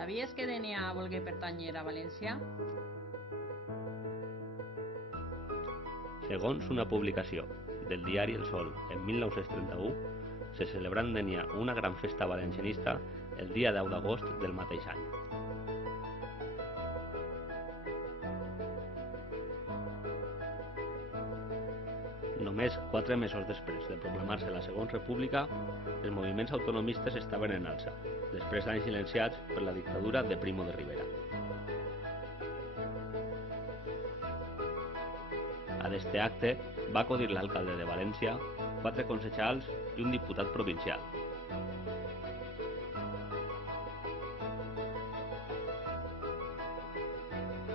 Sabies que Dénia volgué pertànyer a València? Segons una publicació del diari El Sol en 1931, se celebrà en Dénia una gran festa valencianista el dia 10 d'agost del mateix any. Només 4 mesos després de proclamar-se la Segona República, els moviments autonomistes estaven en alça, després d'anys silenciats per la dictadura de Primo de Rivera. A d'este acte va acudir l'alcalde de València, 4 concejals i un diputat provincial.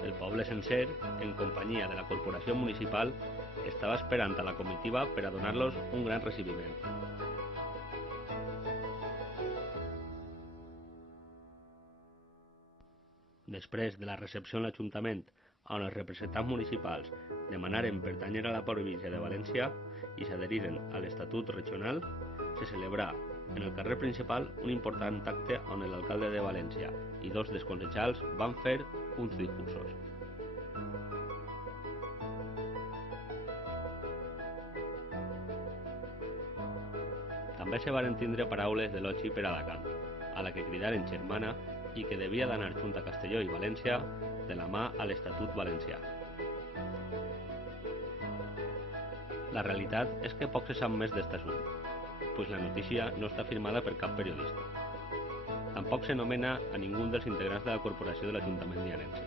El poble sencer, en companyia de la corporació municipal, estava esperant a la comitiva per a donar-los un gran recibiment. Després de la recepció en l'Ajuntament, on els representants municipals demanaren pertànyer a la província de València i s'adheriren a l'Estatut regional, se celebrà en el carrer principal un important acte on l'alcalde de València i 2 dels concejals van fer uns discursos. També se varen tindre paraules d'elogi per Alacant, a la que cridaren germana i que devia d'anar junt a Castelló i València de la mà a l'Estatut valencià. La realitat és que poc se sap més d'este assumpte, pues la notícia no està firmada per cap periodista. Tampoc s'anomena a ningú dels integrants de la corporació de l'Ajuntament dianense.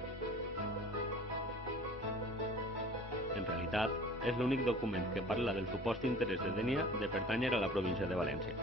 En realitat, és l'únic document que parla del supòst interès de Dénia de pertànyer a la província de València.